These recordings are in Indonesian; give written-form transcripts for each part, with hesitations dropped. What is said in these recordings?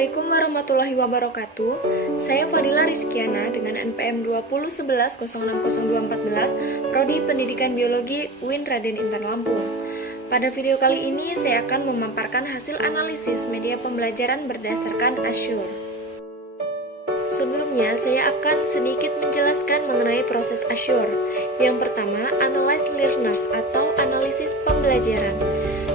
Assalamualaikum warahmatullahi wabarakatuh. Saya Fadila Rizkiana dengan NPM 2011060214, Prodi Pendidikan Biologi UIN Raden Intan Lampung. Pada video kali ini saya akan memaparkan hasil analisis media pembelajaran berdasarkan Azure. Sebelumnya, saya akan sedikit menjelaskan mengenai proses Azure. Yang pertama, Analyze Learners atau analisis pembelajaran.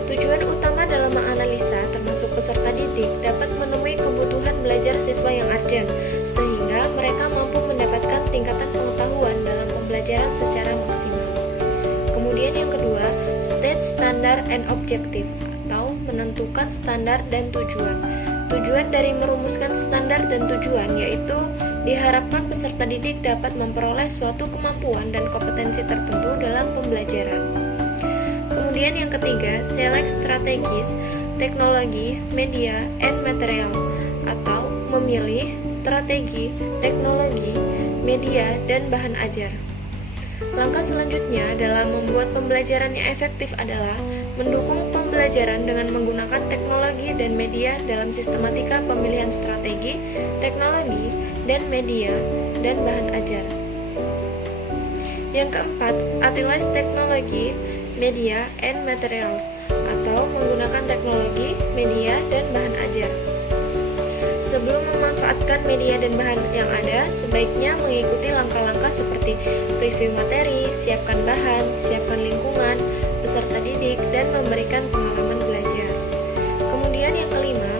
Tujuan utama dalam menganalisa termasuk peserta didik dapat menemui kebutuhan belajar siswa yang urgent, sehingga mereka mampu mendapatkan tingkatan pengetahuan dalam pembelajaran secara maksimal. Kemudian yang kedua, State Standard and Objective atau menentukan standar dan tujuan. Tujuan dari merumuskan standar dan tujuan yaitu diharapkan peserta didik dapat memperoleh suatu kemampuan dan kompetensi tertentu dalam pembelajaran. Kemudian yang ketiga, select strategies, teknologi, media, and material atau memilih strategi, teknologi, media, dan bahan ajar. Langkah selanjutnya dalam membuat pembelajaran yang efektif adalah mendukung pembelajaran dengan menggunakan teknologi dan media dalam sistematika pemilihan strategi, teknologi, dan media, dan bahan ajar. Yang keempat, utilize teknologi, media, and materials atau menggunakan teknologi, media, dan bahan ajar. Sebelum memanfaatkan media dan bahan yang ada, sebaiknya mengikuti langkah-langkah seperti preview materi, siapkan bahan, siapkan lingkungan, peserta didik, dan memberikan pengalaman belajar. Kemudian yang kelima,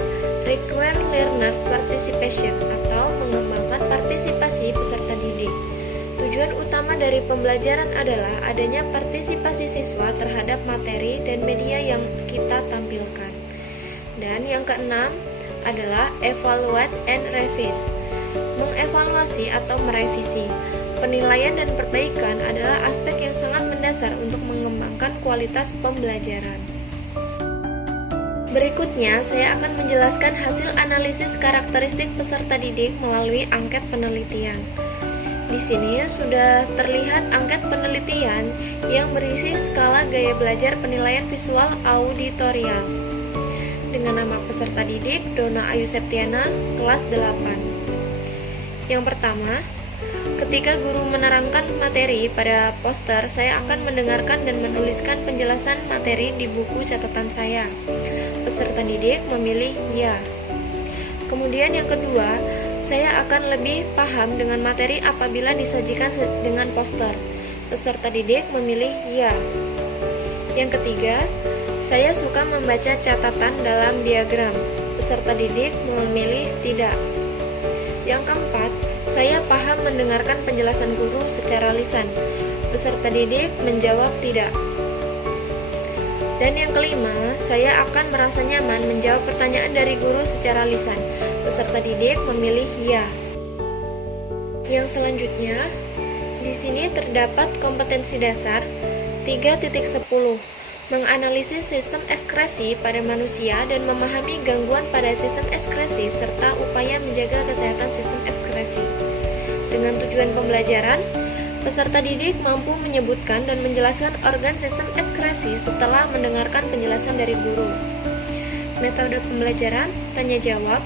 require learners participation atau mengembangkan partisipasi peserta didik. Tujuan utama dari pembelajaran adalah adanya partisipasi siswa terhadap materi dan media yang kita tampilkan. Dan yang keenam adalah evaluate and revise. Mengevaluasi atau merevisi. Penilaian dan perbaikan adalah aspek yang sangat mendasar untuk mengembangkan kualitas pembelajaran. Berikutnya, saya akan menjelaskan hasil analisis karakteristik peserta didik melalui angket penelitian. Di sini sudah terlihat angket penelitian yang berisi skala gaya belajar penilaian visual auditorial dengan nama peserta didik Dona Ayu Septiana, kelas 8. Yang pertama, ketika guru menerangkan materi pada poster, saya akan mendengarkan dan menuliskan penjelasan materi di buku catatan saya. Peserta didik memilih ya. Kemudian yang kedua, saya akan lebih paham dengan materi apabila disajikan dengan poster. Peserta didik memilih ya. Yang ketiga, saya suka membaca catatan dalam diagram. Peserta didik memilih tidak. Yang keempat, saya paham mendengarkan penjelasan guru secara lisan. Peserta didik menjawab tidak. Dan yang kelima, saya akan merasa nyaman menjawab pertanyaan dari guru secara lisan. Peserta didik memilih ya. Yang selanjutnya, di sini terdapat kompetensi dasar 3.10. Menganalisis sistem ekskresi pada manusia dan memahami gangguan pada sistem ekskresi serta upaya menjaga kesehatan sistem ekskresi. Dengan tujuan pembelajaran, peserta didik mampu menyebutkan dan menjelaskan organ sistem ekskresi setelah mendengarkan penjelasan dari guru. Metode pembelajaran, tanya jawab,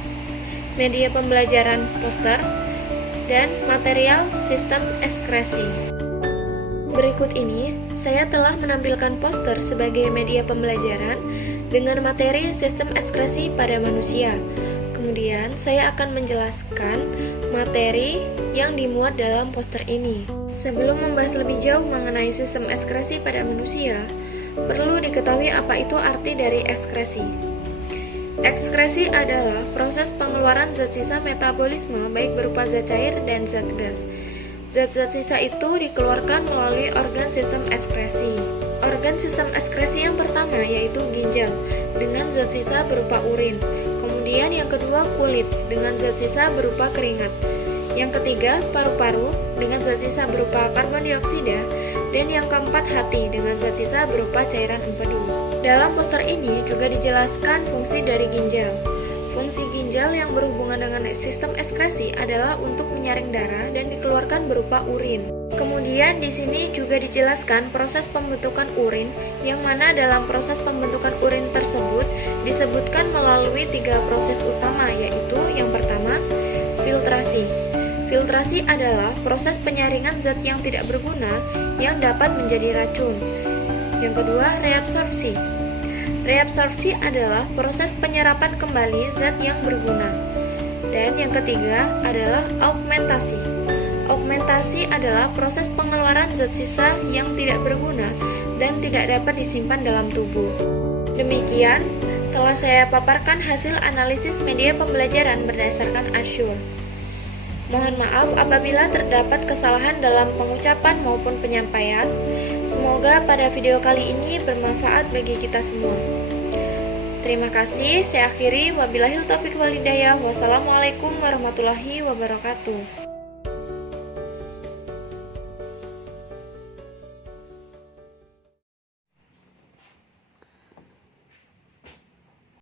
media pembelajaran, poster, dan material sistem ekskresi. Berikut ini, saya telah menampilkan poster sebagai media pembelajaran dengan materi sistem ekskresi pada manusia. Kemudian, saya akan menjelaskan materi yang dimuat dalam poster ini. Sebelum membahas lebih jauh mengenai sistem ekskresi pada manusia, perlu diketahui apa itu arti dari ekskresi. Ekskresi adalah proses pengeluaran zat sisa metabolisme baik berupa zat cair dan zat gas. Zat-zat sisa itu dikeluarkan melalui organ sistem ekskresi. Organ sistem ekskresi yang pertama yaitu ginjal dengan zat sisa berupa urin. Kemudian yang kedua kulit dengan zat sisa berupa keringat. Yang ketiga paru-paru dengan zat sisa berupa karbon dioksida. Dan yang keempat hati dengan zat sisa berupa cairan empedu. Dalam poster ini juga dijelaskan fungsi dari ginjal. Fungsi ginjal yang berhubungan dengan sistem ekskresi adalah untuk menyaring darah dan dikeluarkan berupa urin. Kemudian di sini juga dijelaskan proses pembentukan urin, yang mana dalam proses pembentukan urin tersebut disebutkan melalui 3 proses utama, yaitu yang pertama, filtrasi. Filtrasi adalah proses penyaringan zat yang tidak berguna yang dapat menjadi racun. Yang kedua, reabsorpsi. Reabsorpsi adalah proses penyerapan kembali zat yang berguna. Dan yang ketiga adalah augmentasi. Augmentasi adalah proses pengeluaran zat sisa yang tidak berguna dan tidak dapat disimpan dalam tubuh. Demikian telah saya paparkan hasil analisis media pembelajaran berdasarkan Azure. Mohon maaf apabila terdapat kesalahan dalam pengucapan maupun penyampaian. Semoga pada video kali ini bermanfaat bagi kita semua. Terima kasih, saya akhiri. Wabillahil taufiq wal hidayah. Wassalamualaikum warahmatullahi wabarakatuh.